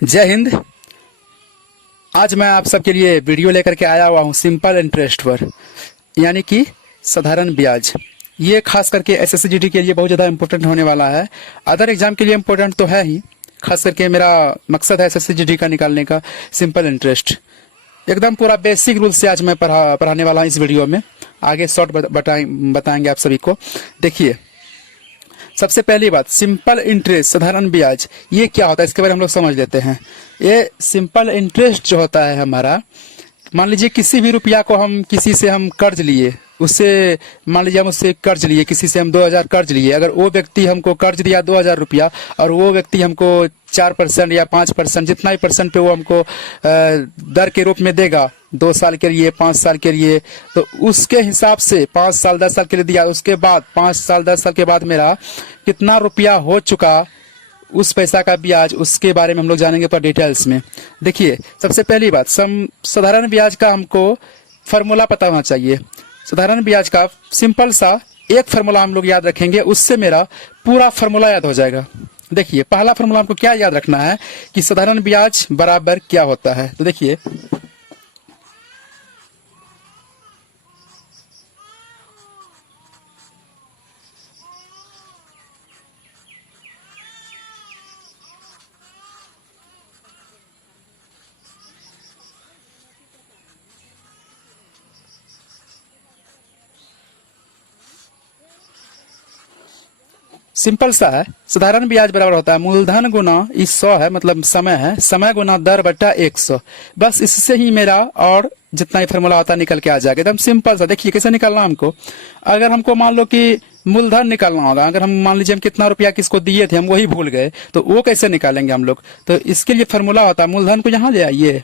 जय हिंद। आज मैं आप सबके लिए वीडियो लेकर के आया हुआ हूँ सिंपल इंटरेस्ट पर, यानी कि साधारण ब्याज। ये खास करके एसएससी के लिए बहुत ज़्यादा इंपॉर्टेंट होने वाला है। अदर एग्जाम के लिए इंपॉर्टेंट तो है ही, खास करके मेरा मकसद है एसएससी का निकालने का। सिंपल इंटरेस्ट एकदम पूरा बेसिक रूल से आज मैं पढ़ाने वाला हूँ इस वीडियो में। आगे शॉर्ट बताएंगे आप सभी को। देखिए, सबसे पहली बात, सिंपल इंटरेस्ट साधारण ब्याज ये क्या होता है इसके बारे में हम लोग समझ लेते हैं। ये सिंपल इंटरेस्ट जो होता है हमारा, मान लीजिए किसी भी रुपया को हम किसी से हम कर्ज लिए, उससे मान लीजिए हम उससे कर्ज लिए, किसी से हम 2000 कर्ज लिए। अगर वो व्यक्ति हमको कर्ज दिया 2000 रुपया और वो व्यक्ति हमको 4% या 5%, जितना ही परसेंट पे वो हमको दर के रूप में देगा 2 साल के लिए, 5 साल के लिए, तो उसके हिसाब से 5 साल 10 साल के लिए दिया, उसके बाद 5 साल 10 साल के बाद मेरा कितना रुपया हो चुका, उस पैसा का ब्याज, उसके बारे में हम लोग जानेंगे पर डिटेल्स में। देखिए, सबसे पहली बात, साधारण ब्याज का हमको फॉर्मूला पता होना चाहिए। साधारण ब्याज का सिंपल सा एक फार्मूला हम लोग याद रखेंगे, उससे मेरा पूरा फार्मूला याद हो जाएगा। देखिए, पहला फार्मूला हमको क्या याद रखना है कि साधारण ब्याज बराबर क्या होता है। तो देखिए, सिंपल सा है। साधारण ब्याज बराबर होता है मूलधन गुना इस 100 है, मतलब समय है, समय गुना दर बटा 100। बस इससे ही मेरा और जितना ही फार्मूला होता है निकल के आ जाएगा। एकदम सिंपल सा। देखिए कैसे निकालना हमको। अगर हमको मान लो कि मूलधन निकालना होगा, अगर हम मान लीजिए हम कितना रुपया किसको दिए थे हम वही भूल गए, तो वो कैसे निकालेंगे हम लोग। तो इसके लिए फार्मूला होता है, मूलधन को यहाँ ले आइए,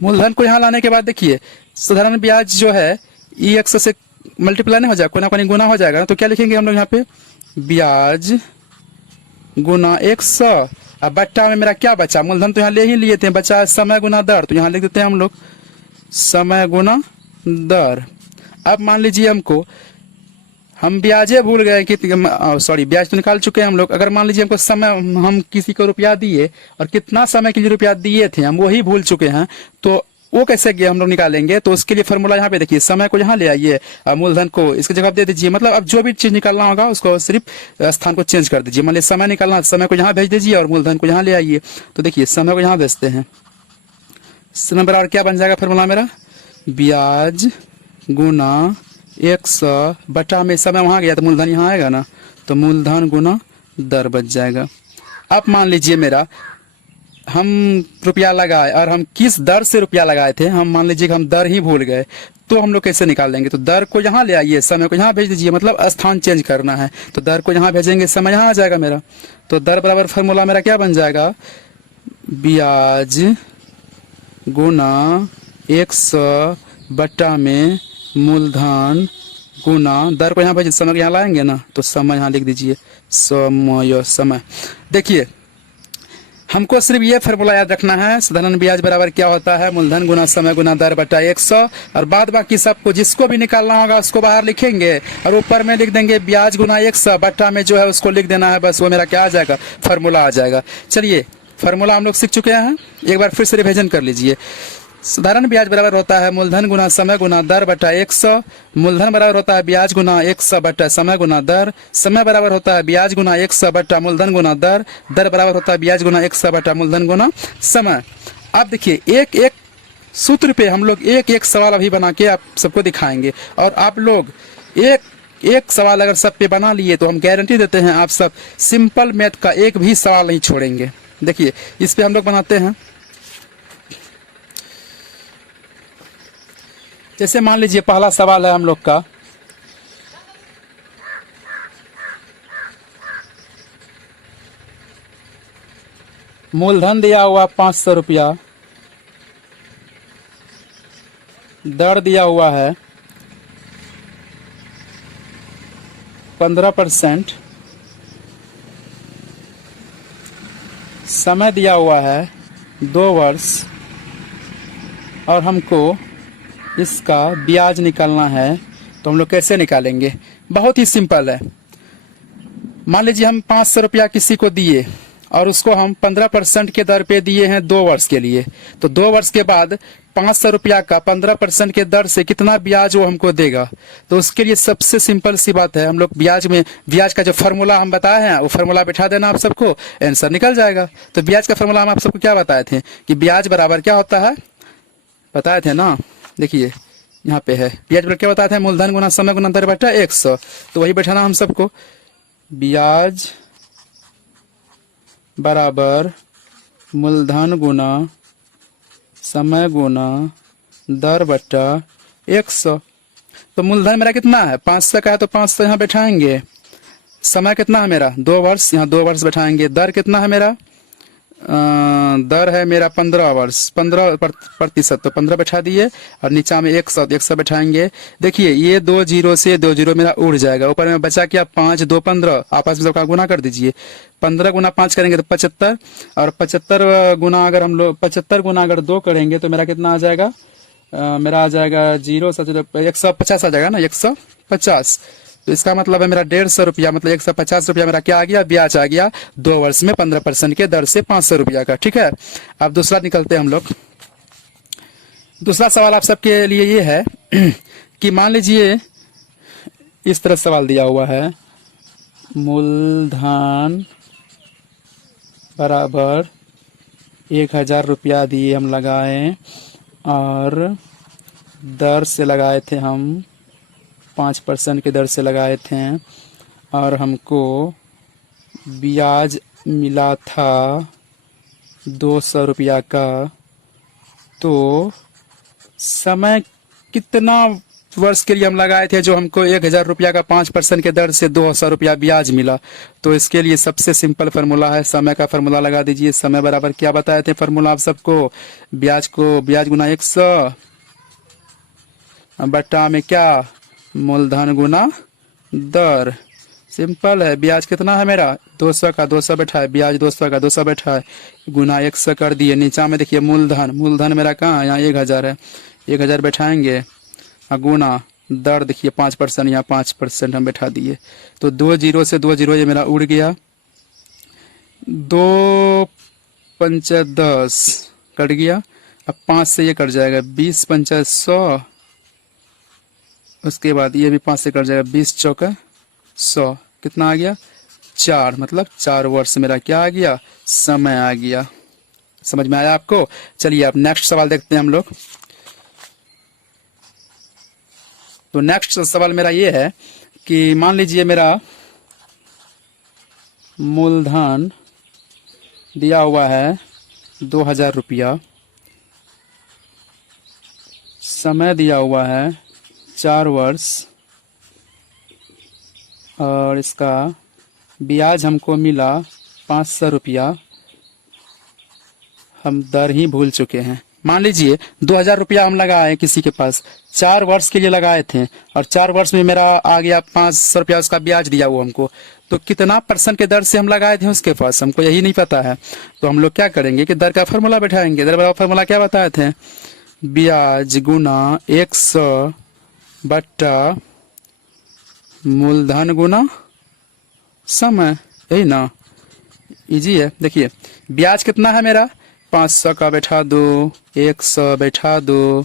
मूलधन को यहाँ लाने के बाद देखिए साधारण ब्याज जो है ई 100 से मल्टीप्लाई नहीं हो जाएगा, कोई ना कोई गुना हो जाएगा। तो क्या लिखेंगे हम लोग यहाँ पे, ब्याज गुना 100। अब बट्टा में मेरा क्या बचा, मूलधन तो यहाँ ले ही लिए थे, बचा समय गुना दर, तो यहाँ लिख देते हैं हम लोग समय गुना दर। अब मान लीजिए हमको, हम ब्याजे भूल गए कि सॉरी ब्याज तो निकाल चुके हैं हम लोग। अगर मान लीजिए हमको समय, हम किसी को रुपया दिए और कितना समय के लिए रुपया दिए थे हम वही भूल चुके हैं, तो वो कैसे हम लोग निकालेंगे। तो उसके लिए फॉर्मूला यहाँ पे देखिए, समय को यहाँ ले आइए, मूलधन को इसके जगह दे दीजिए। मतलब अब जो भी चीज निकालना होगा उसको सिर्फ स्थान को चेंज कर दीजिए। मान लीजिए समय निकालना, समय को यहाँ भेज दीजिए और मूलधन को यहाँ ले आइए। तो देखिए समय को यहाँ भेजते हैं, समय बराबर क्या बन जाएगा फॉर्मूला मेरा, ब्याज गुना 100 बटा में समय वहां गया तो मूलधन यहाँ आएगा ना, तो मूलधन गुना दर बच जाएगा। अब मान लीजिए मेरा, हम रुपया लगाए और हम किस दर से रुपया लगाए थे, हम मान लीजिए कि हम दर ही भूल गए, तो हम लोग कैसे निकालेंगे। तो दर को यहाँ ले आइए, समय को यहाँ भेज दीजिए, मतलब स्थान चेंज करना है। तो दर को यहाँ भेजेंगे, समय यहाँ आ जाएगा मेरा। तो दर बराबर फॉर्मूला मेरा क्या बन जाएगा, ब्याज गुना 100 बटा में मूलधन गुना दर को यहाँ भेज, समय को यहाँ लाएंगे ना, तो समय यहाँ लिख दीजिए, समय। देखिए, हमको सिर्फ ये फार्मूला याद रखना है, साधारण ब्याज बराबर क्या होता है, मूलधन गुना समय गुना दर बटा 100। और बाद बाकी सबको जिसको भी निकालना होगा उसको बाहर लिखेंगे और ऊपर में लिख देंगे ब्याज गुना 100 बटा में जो है उसको लिख देना है, बस वो मेरा क्या आ जाएगा, फार्मूला आ जाएगा। चलिए, फार्मूला हम लोग सीख चुके हैं, एक बार फिर से रिविजन कर लीजिए। साधारण ब्याज बराबर होता है मूलधन गुना समय गुना दर बटा 100। मूलधन बराबर होता है ब्याज गुना 100 बटा समय गुना दर। समय बराबर होता है ब्याज गुना 100 बटा मूलधन गुना दर। दर बराबर होता है ब्याज गुना 100 बटा मूलधन गुना समय। अब देखिए, एक एक सूत्र पे हम लोग एक एक सवाल अभी बना के आप सबको दिखाएंगे, और आप लोग एक एक सवाल अगर सब पे बना लिए तो हम गारंटी देते हैं आप सब सिंपल मैथ का एक भी सवाल नहीं छोड़ेंगे। देखिए, इस पे हम लोग बनाते हैं। जैसे मान लीजिए पहला सवाल है हम लोग का, मूलधन दिया हुआ 500 रुपया, दर दिया हुआ है 15%, समय दिया हुआ है 2 वर्ष, और हमको इसका ब्याज निकालना है। तो हम लोग कैसे निकालेंगे, बहुत ही सिंपल है। मान लीजिए हम 500 रुपया किसी को दिए और उसको हम 15% के दर पे दिए हैं 2 वर्ष के लिए, तो 2 वर्ष के बाद 500 रुपया का 15% के दर से कितना ब्याज वो हमको देगा। तो उसके लिए सबसे सिंपल सी बात है, हम लोग ब्याज का जो फॉर्मूला हम बताए हैं वो फॉर्मूला बिठा देना, आप सबको आंसर निकल जाएगा। तो ब्याज का फॉर्मूला हम आप सबको क्या बताए थे कि ब्याज बराबर क्या होता है, बताए थे ना, देखिए यहाँ पे है, ब्याज बराबर क्या बताया था, मूलधन गुना समय गुना दर बटा 100। तो वही बैठाना हम सबको, ब्याज बराबर मूलधन गुना समय गुना दर बटा 100। तो मूलधन मेरा कितना है, 500 का है तो 500 यहाँ बैठाएंगे। समय कितना है मेरा 2 वर्ष, यहाँ 2 वर्ष बैठाएंगे। दर कितना है मेरा, दर है मेरा 15 वर्ष, 15%, तो 15 बैठा दिए और नीचा में 100 बैठाएंगे। देखिए ये 2 जीरो से 2 जीरो मेरा उड़ जाएगा, ऊपर में बचा क्या 5 2 15, आपस में सबका गुना कर दीजिए। 15 गुना 5 करेंगे तो 75, और 75 गुना अगर हम लोग 75 गुना अगर 2 करेंगे तो मेरा कितना आ जाएगा, मेरा आ जाएगा 150 आ जाएगा ना, 150। तो इसका मतलब है मेरा 150 रुपया, मतलब 150 रुपया मेरा क्या आ गया, ब्याज आ गया 2 वर्ष में 15% के दर से 500 रुपया का। ठीक है, अब दूसरा निकलते हैं हम लोग। दूसरा सवाल आप सबके लिए ये है कि मान लीजिए इस तरह सवाल दिया हुआ है, मूलधन बराबर 1000 रुपया दिए हम लगाए और दर से लगाए थे हम 5% के दर से लगाए थे और हमको ब्याज मिला था 200 रुपया का। तो समय कितना वर्ष के लिए हम लगाए थे जो हमको 1000 रुपया का 5% के दर से 200 रुपया ब्याज मिला। तो इसके लिए सबसे सिंपल फार्मूला है, समय का फार्मूला लगा दीजिए। समय बराबर क्या बताए थे फार्मूला आप सबको, ब्याज गुना 100 बट्टा में क्या, मूलधन गुना दर। सिंपल है, ब्याज कितना है मेरा 200 का 200 बैठा है, ब्याज 200 का 200 बैठा है, गुना 100 कर दिए। नीचा में देखिए मूलधन मेरा कहाँ है, यहाँ 1000 है, 1000 बैठाएंगे और गुना दर देखिए 5%, यहाँ 5% हम बैठा दिए। तो 2 जीरो से 2 जीरो ये मेरा उड़ गया, 2 पंच 10 कट गया, अब 5 से ये कट जाएगा, 20 पंच 100, उसके बाद ये भी 5 से कट जाएगा, 20 चौका 100, कितना आ गया 4, मतलब 4 वर्ष मेरा क्या आ गया, समय आ गया। समझ में आया आपको। चलिए अब नेक्स्ट सवाल देखते हैं हम लोग। तो नेक्स्ट सवाल मेरा ये है कि मान लीजिए मेरा मूलधन दिया हुआ है 2000 रुपया, समय दिया हुआ है 4 वर्ष और इसका ब्याज हमको मिला 500 रुपया, हम दर ही भूल चुके हैं। मान लीजिए 2000 रुपया हम लगाए किसी के पास, 4 वर्ष के लिए लगाए थे और 4 वर्ष में मेरा आ गया 500 रुपया उसका ब्याज दिया वो हमको। तो कितना % के दर से हम लगाए थे उसके पास, हमको यही नहीं पता है। तो हम लोग क्या करेंगे कि दर का फॉर्मूला बैठाएंगे। दर का फॉर्मूला क्या बताए थे, ब्याज गुना 100 बट्टा मूलधन गुना समय, यही ना, इजी है। देखिए ब्याज कितना है मेरा 500 का बैठा दो, 100 बैठा दो,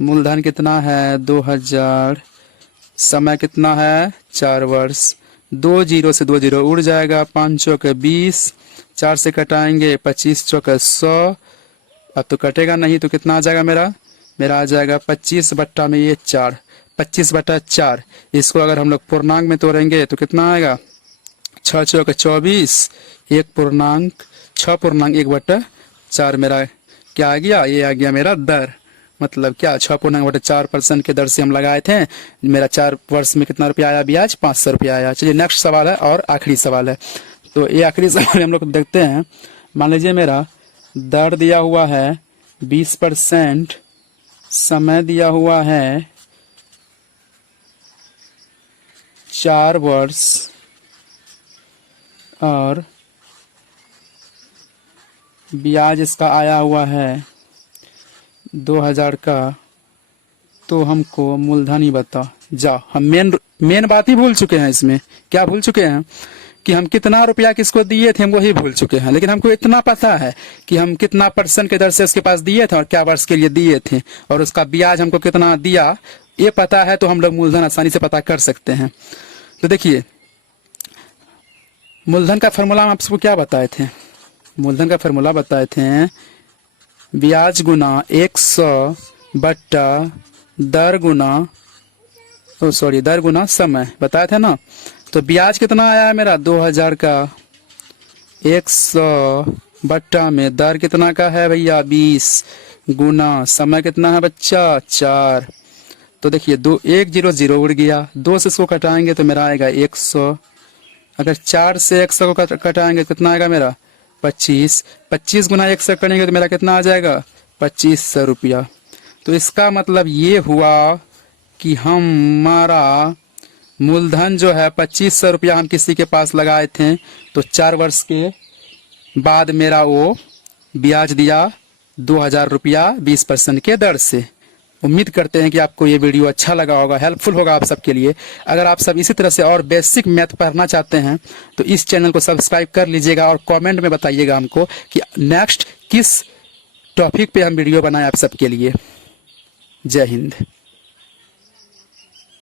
मूलधन कितना है 2000, समय कितना है 4 वर्ष, 2 जीरो से 2 जीरो उड़ जाएगा, 5 चौक 20, 4 से कटाएंगे 25 चौक 100, अब तो कटेगा नहीं तो कितना आ जाएगा मेरा आ जाएगा 25 बट्टा में ये 4, 25 बट्टा 4। इसको अगर हम लोग पूर्णांक में तोड़ेंगे तो कितना आएगा, 6 चौक 24, 6 पूर्णांक 1 बट्टा 4 मेरा क्या आ गया, ये आ गया मेरा दर। मतलब क्या 6.4% के दर से हम लगाए थे, मेरा 4 वर्ष में कितना रुपया आया ब्याज, 500 रुपया आया। चलिए नेक्स्ट सवाल है और आखिरी सवाल है। तो ये आखिरी सवाल हम लोग देखते हैं। मान लीजिए मेरा दर दिया हुआ है 20%, समय दिया हुआ है 4 वर्ष और ब्याज इसका आया हुआ है 2000 का। तो हमको मूलधन ही बता। जाओ, हम मेन बात ही भूल चुके हैं। इसमें क्या भूल चुके हैं कि हम कितना रुपया किसको दिए थे हम वही भूल चुके हैं, लेकिन हमको इतना पता है कि हम कितना % के दर से उसके पास दिए थे और क्या वर्ष के लिए दिए थे और उसका ब्याज हमको कितना दिया, ये पता है तो हम लोग मूलधन आसानी से पता कर सकते हैं। तो देखिए मूलधन का फॉर्मूला हम आपको क्या बताए थे, मूलधन का फॉर्मूला बताए थे ब्याज गुना 100 बट्टा दर गुना दर गुना समय बताया था ना। तो ब्याज कितना आया है मेरा 2000 का, 100 बट्टा में दर कितना का है भैया 20 गुना समय कितना है बच्चा 4। तो देखिए 1 0 0 उड़ गया, 2 से इसको कटाएंगे तो मेरा आएगा 100, अगर 4 से 100 को कटाएंगे कितना आएगा मेरा 25, 25 गुना 100 करेंगे तो मेरा कितना आ जाएगा 2500 रुपया। तो इसका मतलब ये हुआ कि हमारा मूलधन जो है 2500 रुपया हम किसी के पास लगाए थे, तो 4 वर्ष के बाद मेरा वो ब्याज दिया 2000 रुपया 20% के दर से। उम्मीद करते हैं कि आपको ये वीडियो अच्छा लगा होगा, हेल्पफुल होगा आप सबके लिए। अगर आप सब इसी तरह से और बेसिक मैथ पढ़ना चाहते हैं तो इस चैनल को सब्सक्राइब कर लीजिएगा और कमेंट में बताइएगा हमको कि नेक्स्ट किस टॉपिक पे हम वीडियो बनाएं आप सबके लिए। जय हिंद।